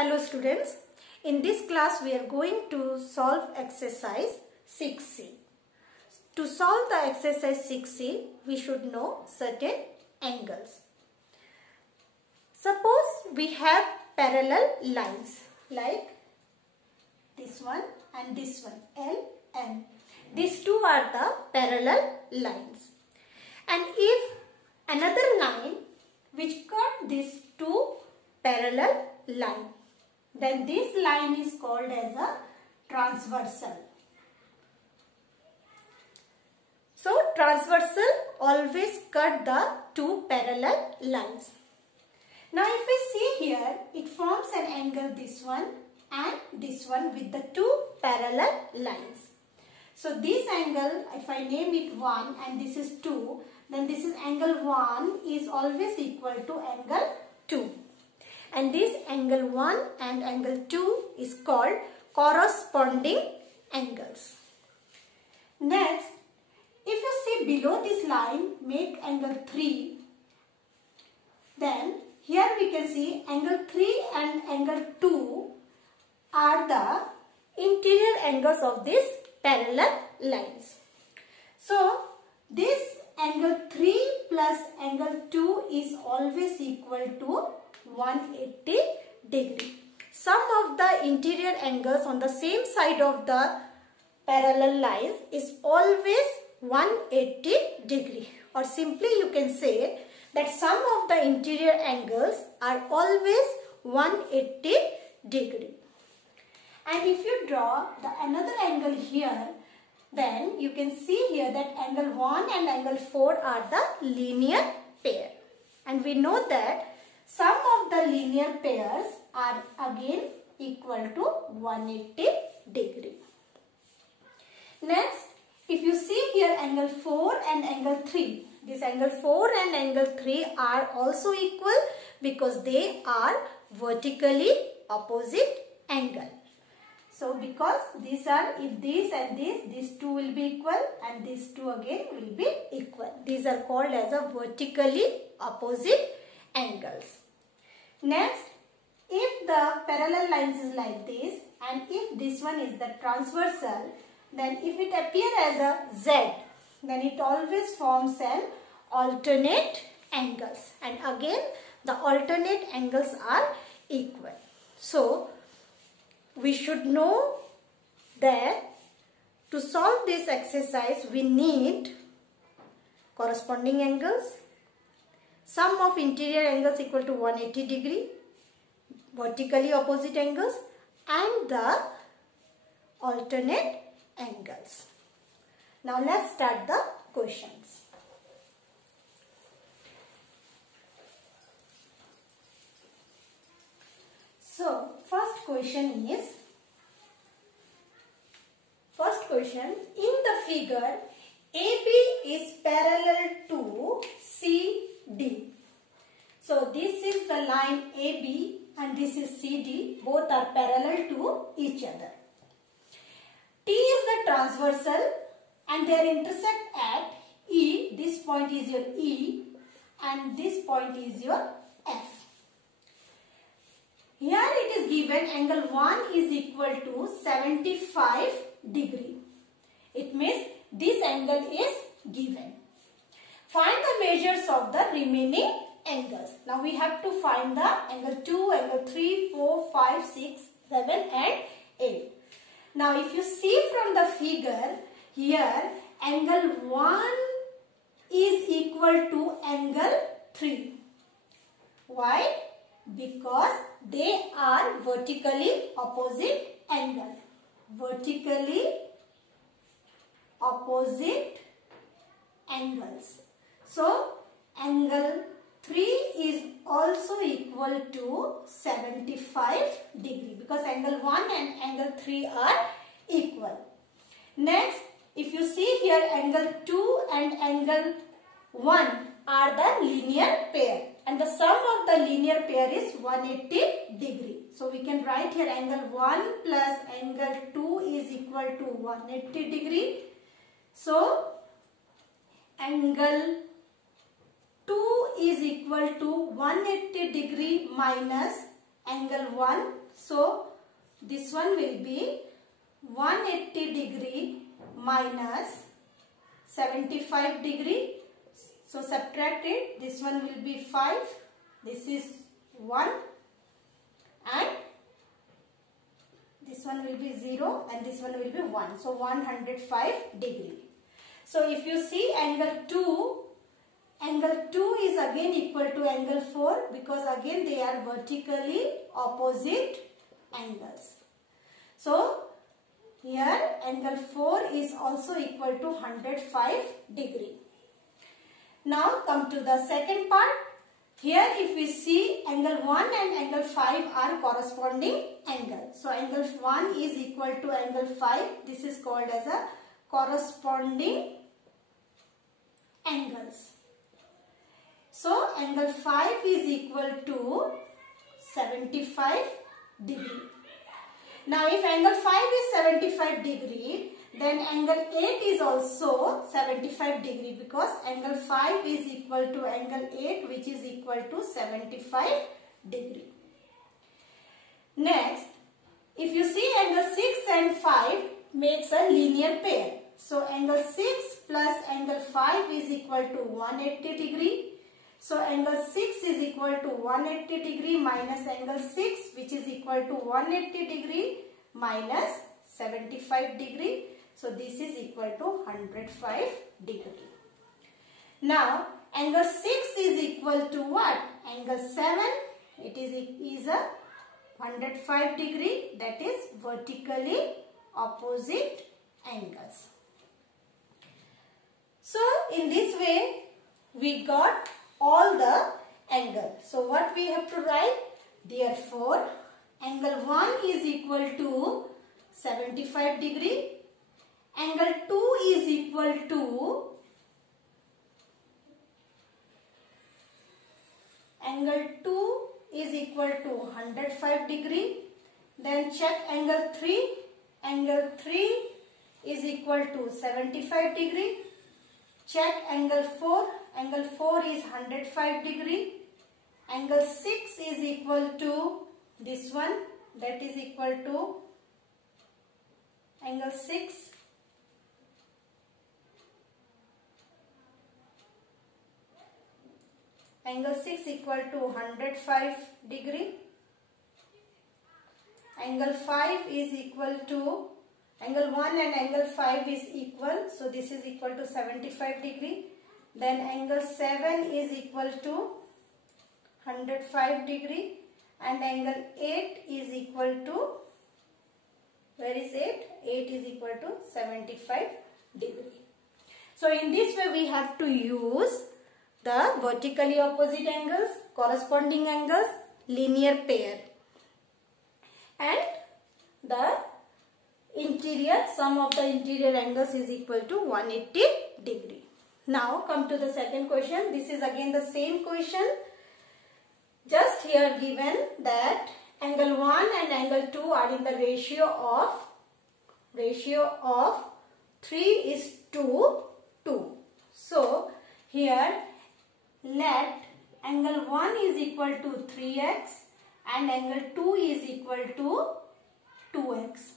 Hello students, in this class we are going to solve exercise 6C. To solve the exercise 6C, we should know certain angles. Suppose we have parallel lines like this one and this one, L, N. These two are the parallel lines. And if another line which cut these two parallel line, then this line is called as a transversal. So transversal always cut the two parallel lines. Now if we see here, it forms an angle this one and this one with the two parallel lines. So this angle, if I name it 1 and this is 2, then this is angle 1 is always equal to angle 2. And this angle 1 and angle 2 is called corresponding angles. Next, if you see below this line, make angle 3, then here we can see angle 3 and angle 2 are the interior angles of these parallel lines. So, this angle 3 plus angle 2 is always equal to 180 degree. Sum of the interior angles on the same side of the parallel lines is always 180 degree, or simply you can say that sum of the interior angles are always 180 degree. And if you draw another angle here, then you can see here that angle 1 and angle 4 are the linear pair. And we know that sum of the linear pairs are again equal to 180 degree. Next, if you see here angle 4 and angle 3, this angle 4 and angle 3 are also equal because they are vertically opposite angle. So because these are, if this and this, these two will be equal and these two again will be equal. These are called as a vertically opposite angles. Next, if the parallel lines is like this and if this one is the transversal, then if it appears as a Z, then it always forms an alternate angles. And again, the alternate angles are equal. So, we should know that to solve this exercise, we need corresponding angles, sum of interior angles equal to 180 degree, vertically opposite angles, and the alternate angles. Now let's start the questions. So first question, in the figure, AB is parallel to CD. So this is the line AB and this is CD. Both are parallel to each other. T is the transversal and they intersect at E. This point is your E and this point is your F. Here it is given angle 1 is equal to 75 degree. It means this angle is given. Find the measures of the remaining angles. Now we have to find the angle 2, angle 3, 4, 5, 6, 7 and 8. Now if you see from the figure, here angle 1 is equal to angle 3. Why? Because they are vertically opposite angle. Vertically opposite angles. So, angle 3 is also equal to 75 degree because angle 1 and angle 3 are equal. Next, if you see here angle 2 and angle 1 are the linear pair. And the sum of the linear pair is 180 degree. So we can write here angle 1 plus angle 2 is equal to 180 degree. So angle 2 is equal to 180 degree minus angle 1. So this one will be 180 degree minus 75 degree. So subtract it. This one will be 5. This is 1. And this one will be 0 and this one will be 1. So 105 degree. So if you see angle 2 is again equal to angle 4 because again they are vertically opposite angles. So here angle 4 is also equal to 105 degree. Now come to the second part. Here if we see angle 1 and angle 5 are corresponding angles. So angle 1 is equal to angle 5. This is called as a corresponding angles. So angle 5 is equal to 75 degree. Now if angle 5 is 75 degree, then angle 8 is also 75 degree because angle 5 is equal to angle 8 which is equal to 75 degree. Next, if you see angle 6 and 5 makes a linear pair. So angle 6 plus angle 5 is equal to 180 degree. So angle 6 is equal to 180 degree minus angle 6 which is equal to 180 degree minus 75 degree. So this is equal to 105 degree. Now angle 6 is equal to what? Angle 7. It is a 105 degree, that is vertically opposite angles. So in this way we got all the angles. So what we have to write? Therefore angle 1 is equal to 75 degree. Angle 2 is equal to angle 2 is equal to 105 degree. Then check angle 3. Angle 3 is equal to 75 degree. Check angle 4. Angle 4 is 105 degree. Angle 6 is equal to this one, that is equal to angle 6. Angle 6 equal to 105 degree. Angle 5 is equal to, angle 1 and angle 5 is equal. So this is equal to 75 degree. Then angle 7 is equal to 105 degree. And angle 8 is equal to, where is 8? 8 is equal to 75 degree. So in this way we have to use the vertically opposite angles, corresponding angles, linear pair, and the interior, sum of the interior angles is equal to 180 degree. Now come to the second question. This is again the same question. Just here given that angle 1 and angle 2 are in the ratio of 3 is to 2. So here let angle 1 is equal to 3x and angle 2 is equal to 2x.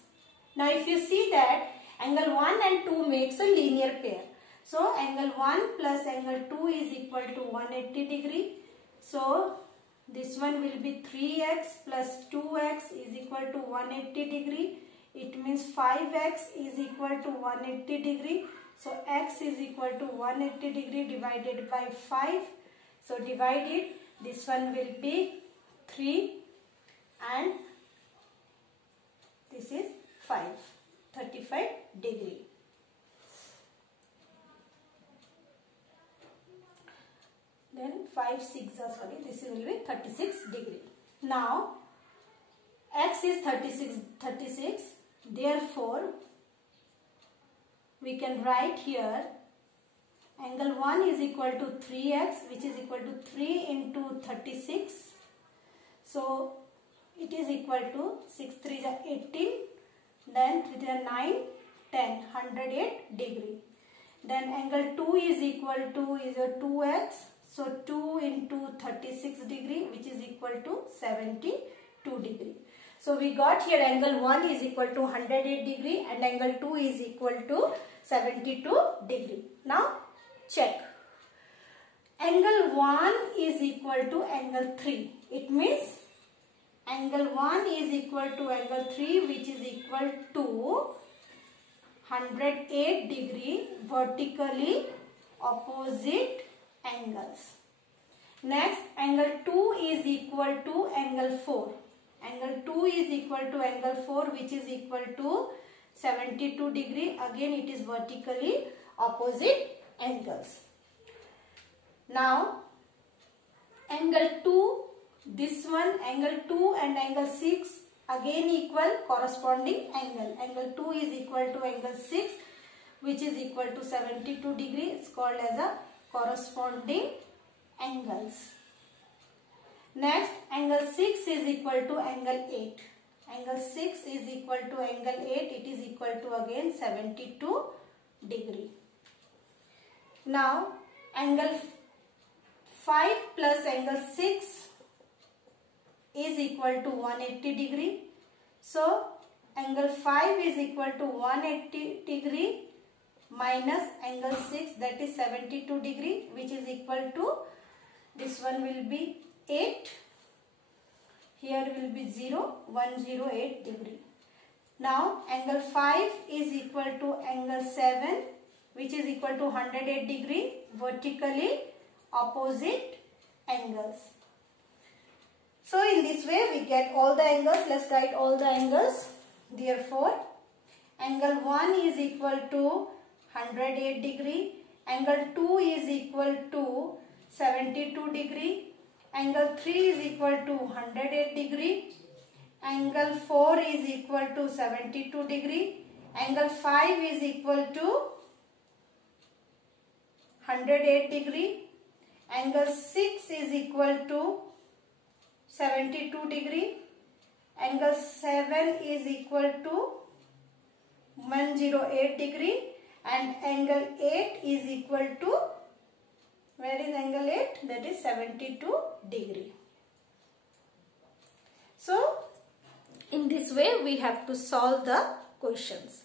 Now if you see that angle 1 and 2 makes a linear pair. So angle 1 plus angle 2 is equal to 180 degree. So this one will be 3x plus 2x is equal to 180 degree. It means 5x is equal to 180 degree. So x is equal to 180 degree divided by 5. So divided, this one will be 3 and this is 5, 35 degree. Then 5, 6, this will be 36 degree. Now x is 36. Therefore we can write here angle 1 is equal to 3x, which is equal to 3 into 36. So it is equal to 6 3 is 18, then 3 is 9, 10, 108 degree. Then angle 2 is equal to is a 2x. So 2 into 36 degree, which is equal to 70 2 degree. So we got here angle 1 is equal to 108 degree and angle 2 is equal to 72 degree. Now check. Angle 1 is equal to angle 3. It means angle 1 is equal to angle 3, which is equal to 108 degree vertically opposite angles. Next, angle 2 is equal to angle 4. Angle 2 is equal to angle 4, which is equal to 72 degree. Again, it is vertically opposite angles. Now, angle 2, this one, angle 2 and angle 6, again equal corresponding angle. Angle 2 is equal to angle 6, which is equal to 72 degree. It's called as a corresponding angles. Next, angle 6 is equal to angle 8. Angle 6 is equal to angle 8. It is equal to again 72 degree. Now, angle 5 plus angle 6 is equal to 180 degree. So, angle 5 is equal to 180 degree minus angle 6, that is 72 degree, which is equal to, this one will be 8, here will be 0, 108 degree. Now, angle 5 is equal to angle 7, which is equal to 108 degree, vertically opposite angles. So, in this way we get all the angles. Let's write all the angles. Therefore, angle 1 is equal to 108 degree, angle 2 is equal to 72 degree, angle 3 is equal to 108 degree, angle 4 is equal to 72 degree, angle 5 is equal to 108 degree, angle 6 is equal to 72 degree, angle 7 is equal to 108 degree, and angle 8 is equal to, where is angle 8? That is 72 degree. So, in this way we have to solve the questions.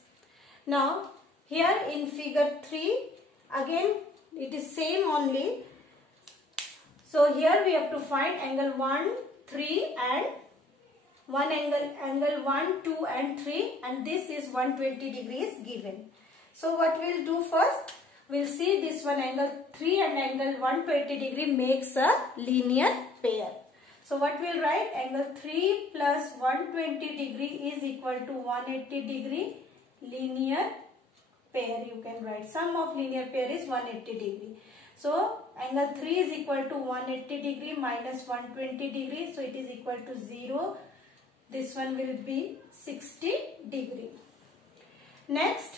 Now, here in figure 3, again it is same only. So, here we have to find angle 1, 3 and one angle 1, 2 and 3, and this is 120 degrees given. So, what we will do first? We will see this one angle 3 and angle 120 degree makes a linear pair. So, what we will write? Angle 3 plus 120 degree is equal to 180 degree linear pair. You can write sum of linear pair is 180 degree. So, angle 3 is equal to 180 degree minus 120 degree. So, it is equal to 0. This one will be 60 degree. Next,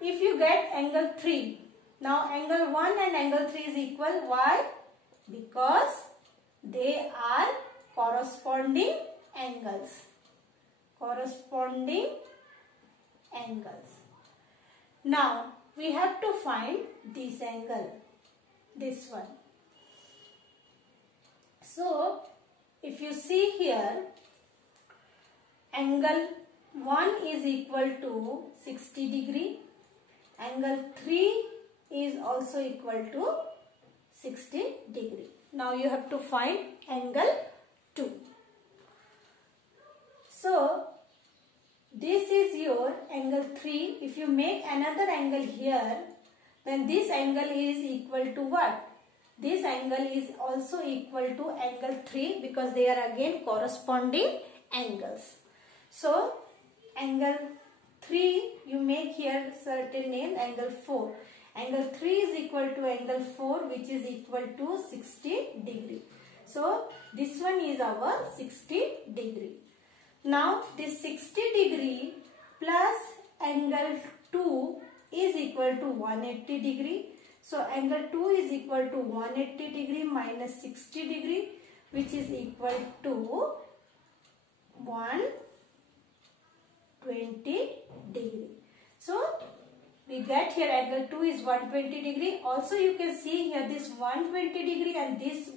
if you get angle 3, now angle 1 and angle 3 is equal. Why? Because they are corresponding angles. Corresponding angles. Now, we have to find this angle, this one. So, if you see here, angle 1 is equal to 60 degree, angle 3 is also equal to 60 degree. Now you have to find angle 2. So, this is your angle 3. If you make another angle here, then this angle is equal to what? This angle is also equal to angle 3 because they are again corresponding angles. So, angle 3 you make here certain name angle 4. Angle 3 is equal to angle 4 which is equal to 60 degree. So, this one is our 60 degree. Now, this 60 degree plus angle 2 is equal to 180 degree. So, angle 2 is equal to 180 degree minus 60 degree which is equal to 120 degree. So, we get here angle 2 is 120 degree. Also, you can see here this 120 degree and this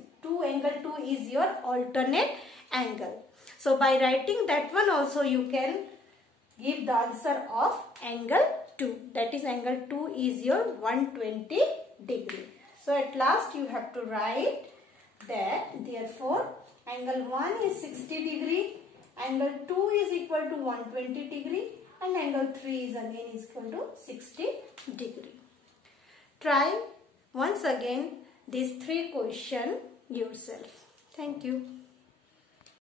angle 2 is your alternate angle. So by writing that one also you can give the answer of angle 2. That is angle 2 is your 120 degree. So at last you have to write that therefore angle 1 is 60 degree, angle 2 is equal to 120 degree and angle 3 is again equal to 60 degree. Try once again these 3 questions yourself. Thank you.